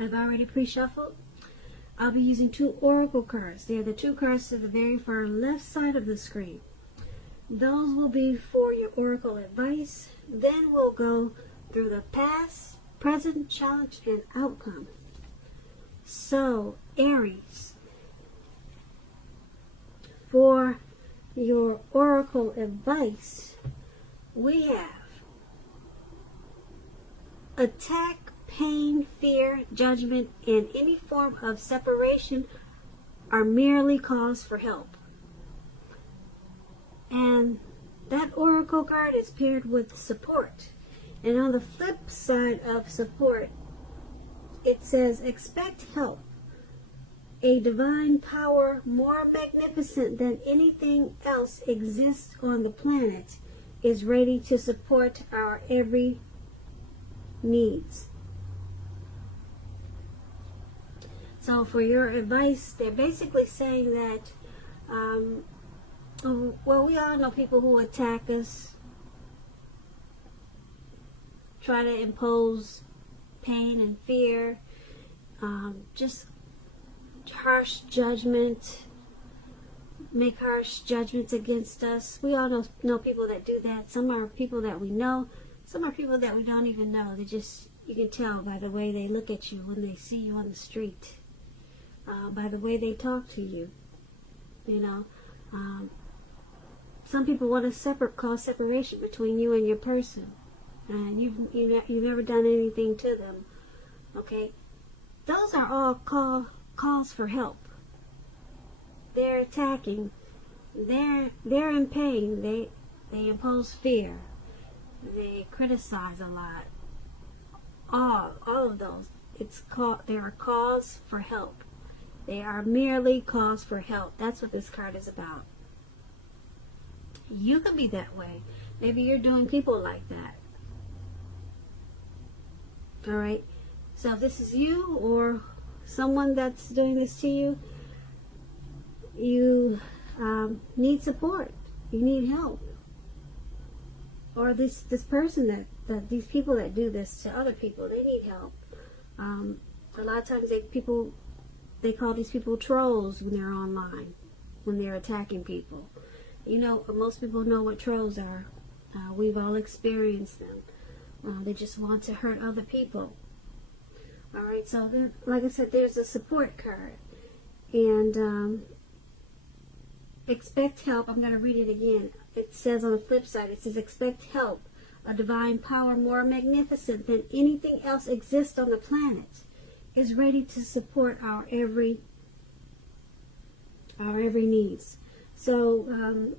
I've already pre-shuffled. I'll be using 2 oracle cards. They're the 2 cards to the very far left side of the screen. Those will be for your oracle advice. Then we'll go through the past, present, challenge, and outcome. So, Aries, for your oracle advice, we have attack, pain, fear, judgment, and any form of separation are merely cause for help. And that oracle card is paired with support. And on the flip side of support, it says, expect help. A divine power more magnificent than anything else exists on the planet is ready to support our every needs. So for your advice, they're basically saying that, well, we all know people who attack us, try to impose pain and fear, just harsh judgment, make harsh judgments against us. We all know people that do that. Some are people that we know, some are people that we don't even know. They just, you can tell by the way they look at you when they see you on the street, by the way they talk to you. You know, some people want to cause separation between you and your person, and you've never done anything to them. Okay, those are all calls for help. They're attacking. They're in pain. They impose fear. They criticize a lot. All of those. They are calls for help. They are merely calls for help. That's what this card is about. You can be that way. Maybe you're doing people like that. Alright? So if this is you or someone that's doing this to you, you need support. You need help. Or this person that these people that do this to other people, they need help. A lot of times they call these people trolls when they're online, when they're attacking people. You know, most people know what trolls are. We've all experienced them. They just want to hurt other people. Alright, so then, like I said, there's a support card. And expect help. I'm going to read it again. It says on the flip side, it says, expect help. A divine power more magnificent than anything else exists on the planet is ready to support our every needs. So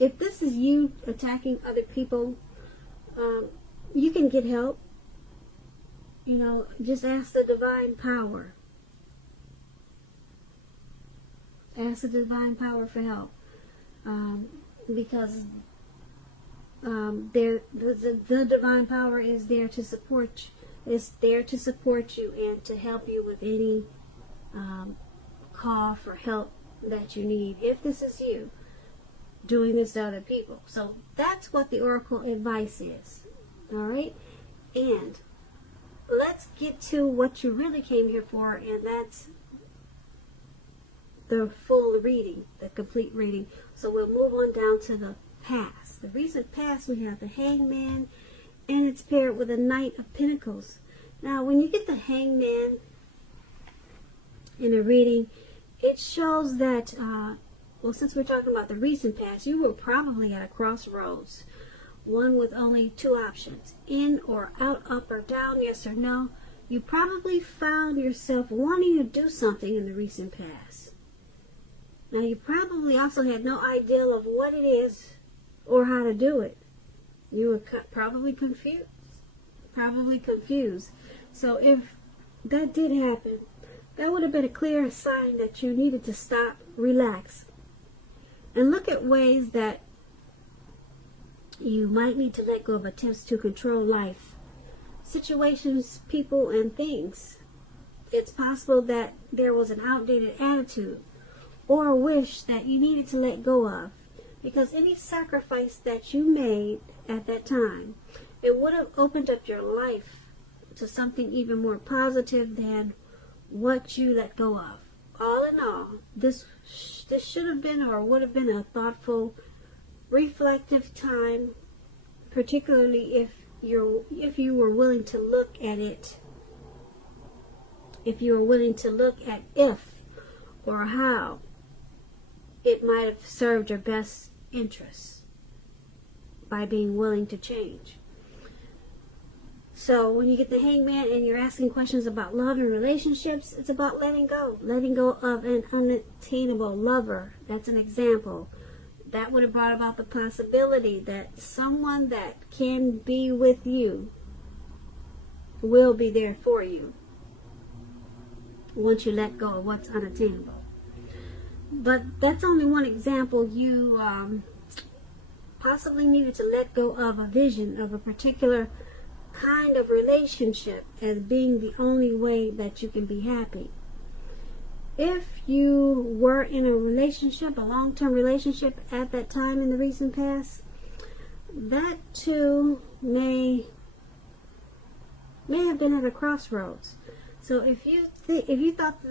if this is you attacking other people, you can get help. You know, just ask the divine power. Ask the divine power for help, because the divine power is there to support you. It's there to support you and to help you with any call for help that you need. If this is you doing this to other people, so that's what the oracle advice is. All right, and let's get to what you really came here for, and that's the full reading, the complete reading. So we'll move on down to the past. The recent past, we have the Hangman, and it's paired with a Knight of Pentacles. Now, when you get the Hangman in a reading, it shows that, well, since we're talking about the recent past, you were probably at a crossroads. One with only 2 options, in or out, up or down, yes or no. You probably found yourself wanting to do something in the recent past. Now, you probably also had no idea of what it is or how to do it. You were probably confused. So if that did happen, that would have been a clear sign that you needed to stop, relax, and look at ways that you might need to let go of attempts to control life, situations, people, and things. It's possible that there was an outdated attitude or a wish that you needed to let go of, because any sacrifice that you made at that time, it would have opened up your life to something even more positive than what you let go of. All in all, this should have been or would have been a thoughtful, reflective time, particularly if you were willing to look at it. If you were willing to look at if or how it might have served your best interests by being willing to change. So when you get the Hangman and you're asking questions about love and relationships, it's about letting go of an unattainable lover. That's an example. That would have brought about the possibility that someone that can be with you will be there for you once you let go of what's unattainable. But that's only one example. You possibly needed to let go of a vision of a particular kind of relationship as being the only way that you can be happy. If you were in a relationship, a long-term relationship at that time in the recent past, that too may have been at a crossroads. So if you thought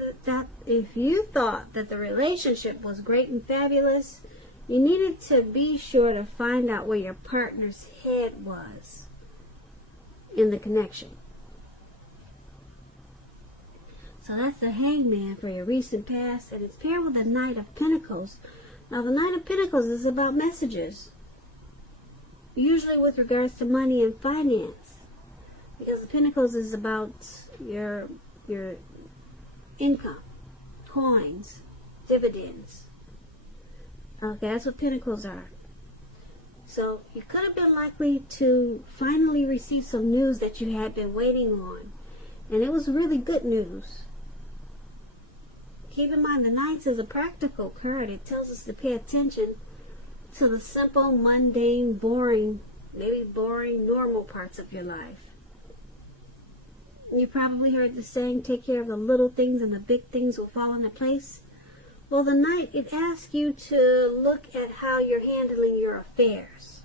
that the relationship was great and fabulous, you needed to be sure to find out where your partner's head was in the connection. So that's the Hangman for your recent past, and it's paired with the Knight of Pentacles. Now the Knight of Pentacles is about messages, usually with regards to money and finance, because the Pentacles is about your income, coins, dividends. Okay, that's what Pentacles are. So you could have been likely to finally receive some news that you had been waiting on, and it was really good news. Keep in mind, the Knights is a practical card. It tells us to pay attention to the simple, mundane, boring, maybe boring, normal parts of your life. You probably heard the saying, take care of the little things and the big things will fall into place. Well, the Knight, it asks you to look at how you're handling your affairs.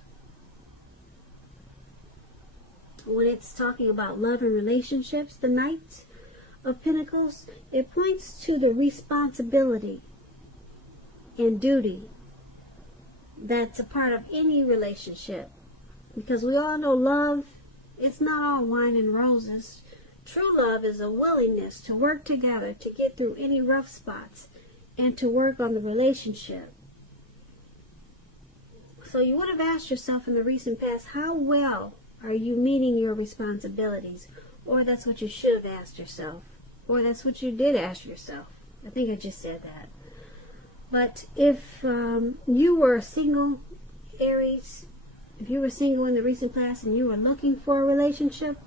When it's talking about love and relationships, the Knight of Pentacles, it points to the responsibility and duty that's a part of any relationship. Because we all know love, it's not all wine and roses. True love is a willingness to work together to get through any rough spots and to work on the relationship. So you would have asked yourself in the recent past, how well are you meeting your responsibilities? Or that's what you should have asked yourself. Or that's what you did ask yourself. I think I just said that. But if you were single, Aries, if you were single in the recent past and you were looking for a relationship,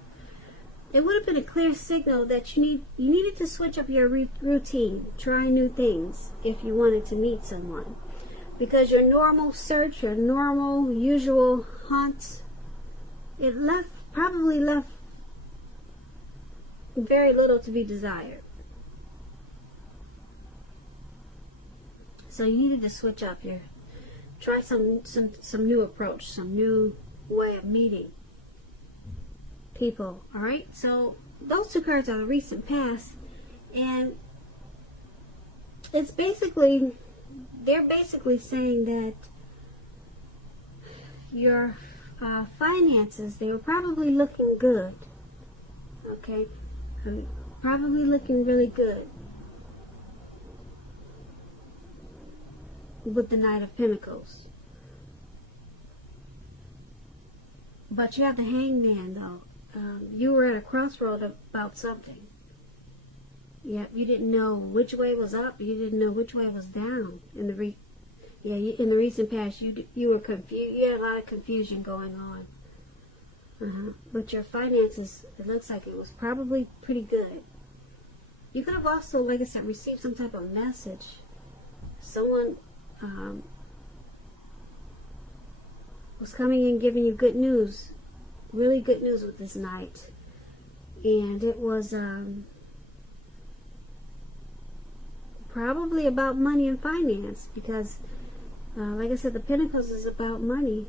it would have been a clear signal that you needed to switch up your routine, try new things if you wanted to meet someone. Because your normal search, your normal, usual hunts, it probably left very little to be desired. So you needed to switch up try some new approach, some new way of meeting people. All right, so those two cards are the recent past, and they're basically saying that your finances, they were probably looking good. Okay, probably looking really good with the Knight of Pentacles. But you have the Hangman, though. You were at a crossroad about something. Yeah, you didn't know which way was up. You didn't know which way was down. In the recent past, you were confused. You had a lot of confusion going on. But your finances, it looks like it was probably pretty good. You could have also, like I said, received some type of message. Someone was coming and giving you good news. Really good news with this Knight. And it was probably about money and finance, because like I said, the Pentacles is about money.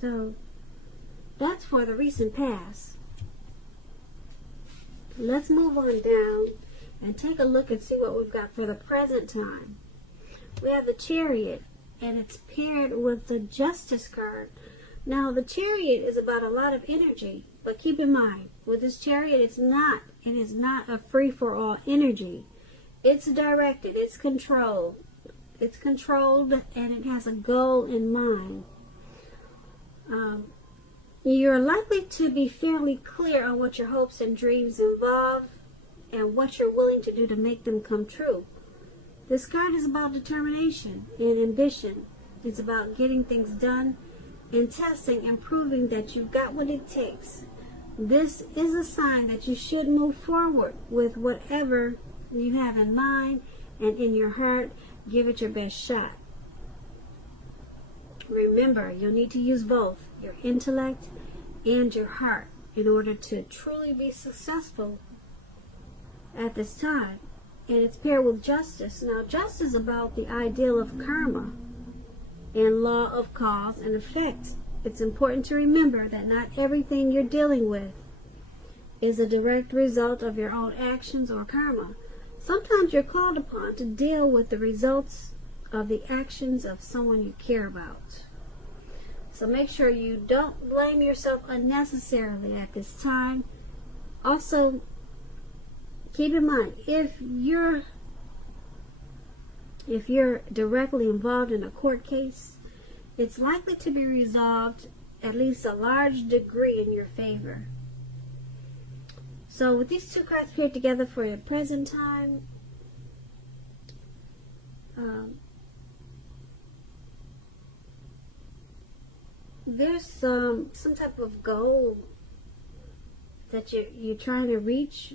So that's for the recent past. Let's move on down and take a look and see what we've got for the present time. We have the Chariot, and it's paired with the Justice card. Now, the Chariot is about a lot of energy, but keep in mind, with this Chariot, it is not a free-for-all energy. It's directed, it's controlled. It's controlled, and it has a goal in mind. You're likely to be fairly clear on what your hopes and dreams involve and what you're willing to do to make them come true. This card is about determination and ambition. It's about getting things done and testing and proving that you've got what it takes. This is a sign that you should move forward with whatever you have in mind and in your heart. Give it your best shot. Remember, you'll need to use both your intellect and your heart in order to truly be successful at this time. And it's paired with Justice. Now, Justice is about the ideal of karma and law of cause and effect. It's important to remember that not everything you're dealing with is a direct result of your own actions or karma. Sometimes you're called upon to deal with the results of the actions of someone you care about. So make sure you don't blame yourself unnecessarily at this time. Also, keep in mind, if you're directly involved in a court case, it's likely to be resolved at least a large degree in your favor. So with these two cards paired together for your present time, there's some type of goal that you're trying to reach.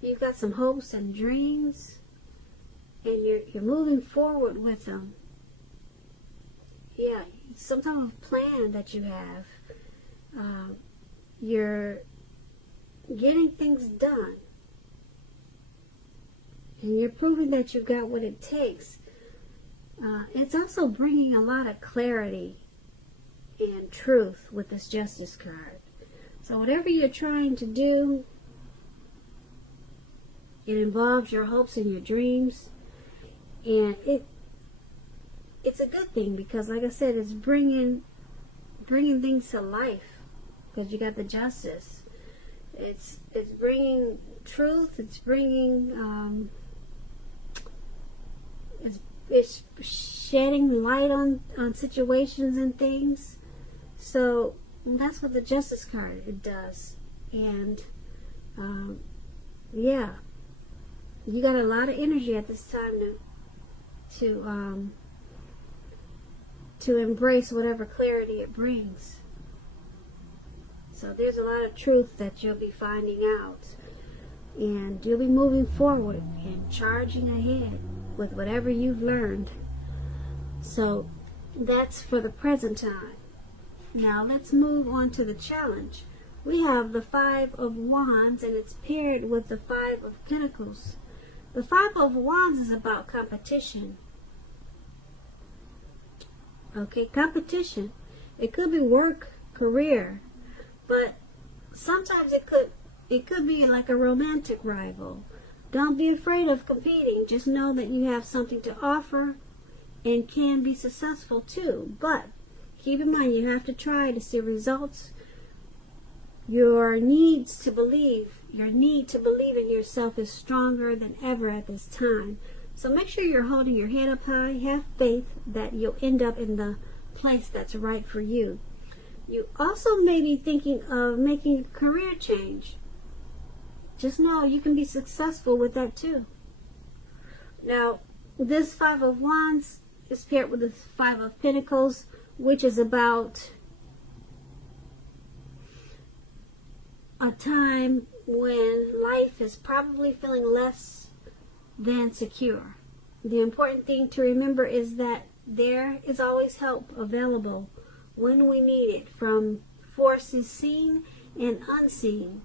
You've got some hopes and dreams, and you're moving forward with them. Yeah, some type of plan that you have. You're getting things done, and you're proving that you've got what it takes. It's also bringing a lot of clarity and truth with this Justice card. So whatever you're trying to do, it involves your hopes and your dreams, and it's a good thing because, like I said, it's bringing things to life because you got the Justice. It's bringing truth. It's bringing it's shedding light on situations and things. So that's what the Justice card it does. And yeah, you got a lot of energy at this time to embrace whatever clarity it brings. So there's a lot of truth that you'll be finding out, and you'll be moving forward and charging ahead with whatever you've learned. So that's for the present time. Now let's move on to the challenge. We have the Five of Wands, and it's paired with the Five of Pentacles. The Five of Wands is about competition. Okay, competition. It could be work, career, but sometimes it could be like a romantic rival. Don't be afraid of competing. Just know that you have something to offer and can be successful too. But keep in mind, you have to try to see results. Your need to believe in yourself is stronger than ever at this time. So make sure you're holding your head up high. Have faith that you'll end up in the place that's right for you. You also may be thinking of making a career change. Just know you can be successful with that too. Now, this Five of Wands is paired with the Five of Pentacles, which is about a time when life is probably feeling less than secure. The important thing to remember is that there is always help available when we need it, from forces seen and unseen.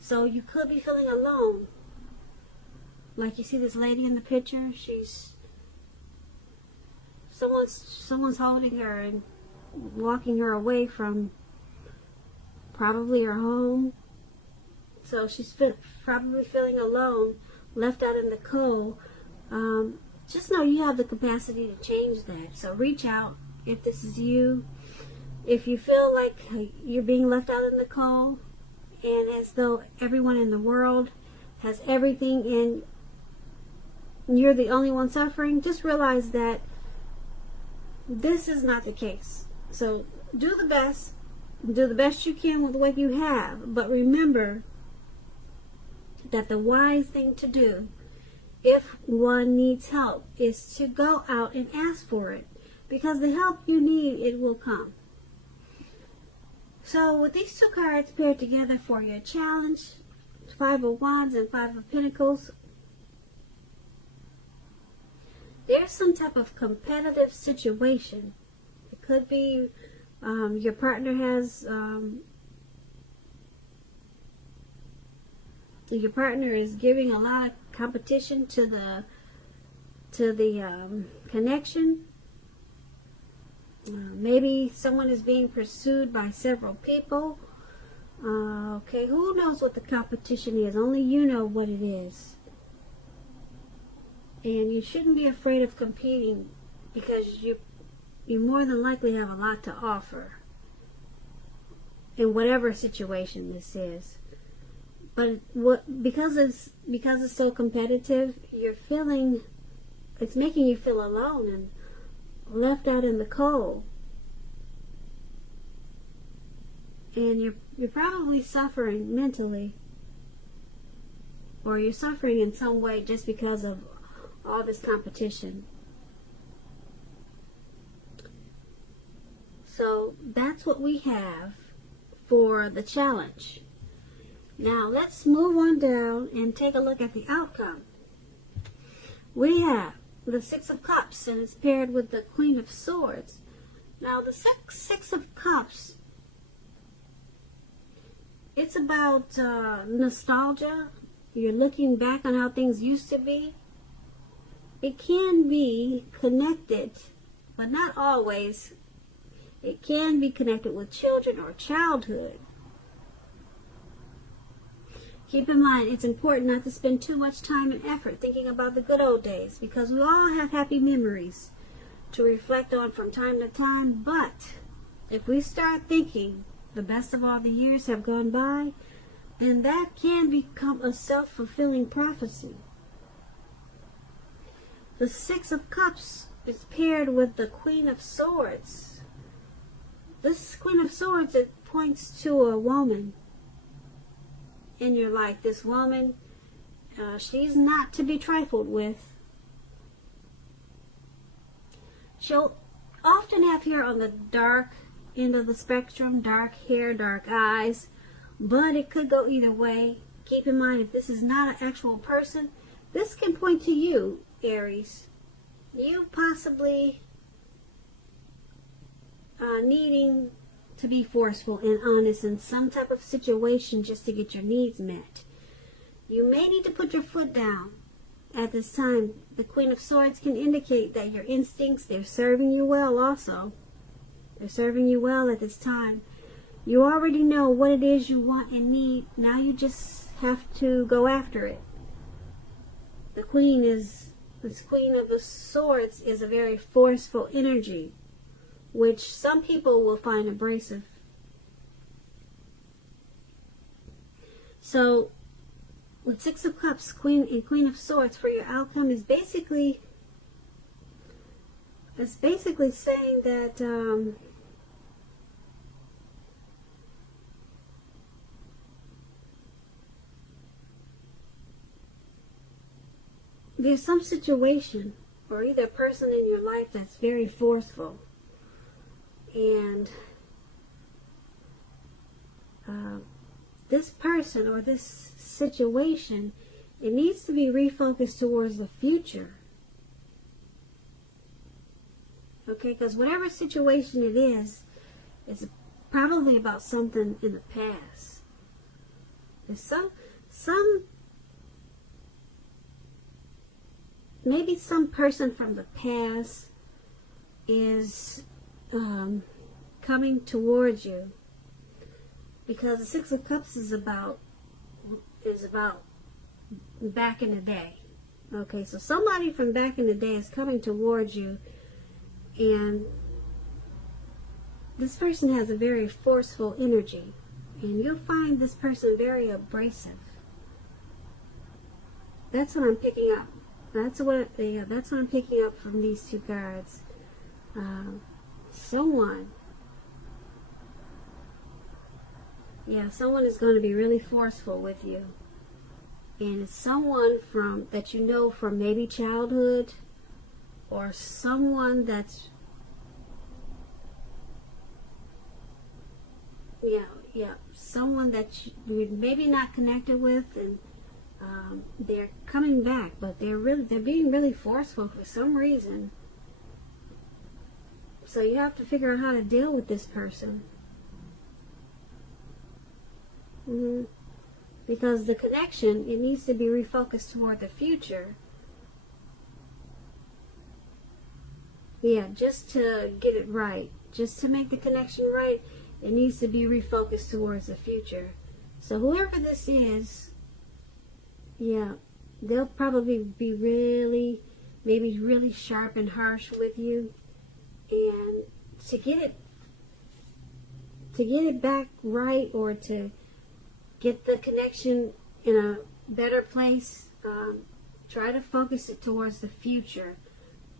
So you could be feeling alone. Like you see this lady in the picture, someone's holding her and walking her away from probably her home. So she's probably feeling alone, left out in the cold. Just know you have the capacity to change that. So reach out if this is you. If you feel like you're being left out in the cold, and as though everyone in the world has everything and you're the only one suffering, just realize that this is not the case. So do the best you can with what you have, but remember that the wise thing to do, if one needs help, is to go out and ask for it, because the help you need, it will come. So with these two cards paired together for your challenge, Five of Wands and Five of Pentacles, there's some type of competitive situation. It could be your partner is giving a lot of competition to the connection. Maybe someone is being pursued by several people. Okay, who knows what the competition is? Only you know what it is. And you shouldn't be afraid of competing, because you more than likely have a lot to offer in whatever situation this is. But because it's so competitive, it's making you feel alone and left out in the cold. And you're probably suffering mentally, or you're suffering in some way just because of all this competition. So that's what we have for the challenge. Now let's move on down and take a look at the outcome. We have the Six of Cups, and it's paired with the Queen of Swords. Now the Six of Cups, it's about nostalgia. You're looking back on how things used to be. It can be connected, but not always. It can be connected with children or childhood. Keep in mind, it's important not to spend too much time and effort thinking about the good old days, because we all have happy memories to reflect on from time to time. But if we start thinking the best of all the years have gone by, then that can become a self-fulfilling prophecy. The Six of Cups is paired with the Queen of Swords. This Queen of Swords, it points to a woman in your life. This woman, she's not to be trifled with. She'll often have hair on the dark end of the spectrum, dark hair, dark eyes, but it could go either way. Keep in mind, if this is not an actual person, this can point to you, Aries. You possibly needing to be forceful and honest in some type of situation just to get your needs met. You may need to put your foot down at this time. The Queen of Swords can indicate that your instincts, they're serving you well also. They're serving you well at this time. You already know what it is you want and need. Now you just have to go after it. This Queen of the Swords is a very forceful energy, which some people will find abrasive. So, with Six of Cups, Queen of Swords for your outcome is basically saying that there's some situation or either person in your life that's very forceful. And this person or this situation, it needs to be refocused towards the future. Okay, because whatever situation it is, it's probably about something in the past. There's maybe some person from the past is coming towards you, because the Six of Cups is about back in the day. Okay, so somebody from back in the day is coming towards you, and this person has a very forceful energy, and you'll find this person very abrasive. That's what I'm picking up. That's what I'm picking up from these two cards. Someone is going to be really forceful with you. And it's someone that you know from maybe childhood, or someone that's someone that you're maybe not connected with, and they're coming back, but they're being really forceful for some reason. So you have to figure out how to deal with this person. Because the connection, it needs to be refocused toward the future. Yeah, just to get it right. Just to make the connection right, it needs to be refocused towards the future. So whoever this is, they'll probably be maybe really sharp and harsh with you. And to get it back right, or to get the connection in a better place, try to focus it towards the future,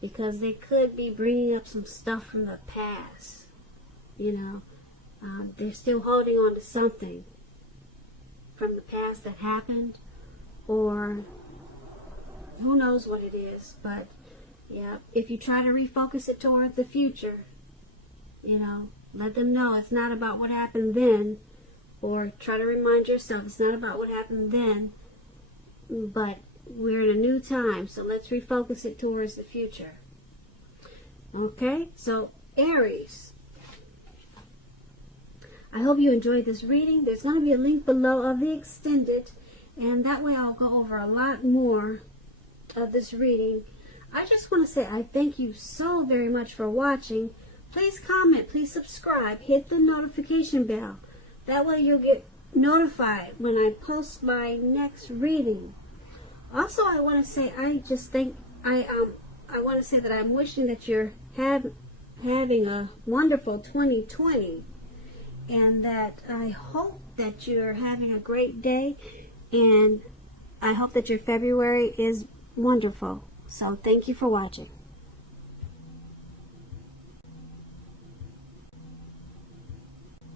because they could be bringing up some stuff from the past. They're still holding on to something from the past that happened, or who knows what it is. But if you try to refocus it towards the future, let them know it's not about what happened then, or try to remind yourself it's not about what happened then, but we're in a new time, so let's refocus it towards the future. Okay, so Aries, I hope you enjoyed this reading. There's going to be a link below of the extended, and that way I'll go over a lot more of this reading. I just want to say I thank you so very much for watching. Please comment, please subscribe, hit the notification bell. That way you'll get notified when I post my next reading. Also, I want to say I want to say that I'm wishing that you're having a wonderful 2020, and that I hope that you're having a great day, and I hope that your February is wonderful. So thank you for watching.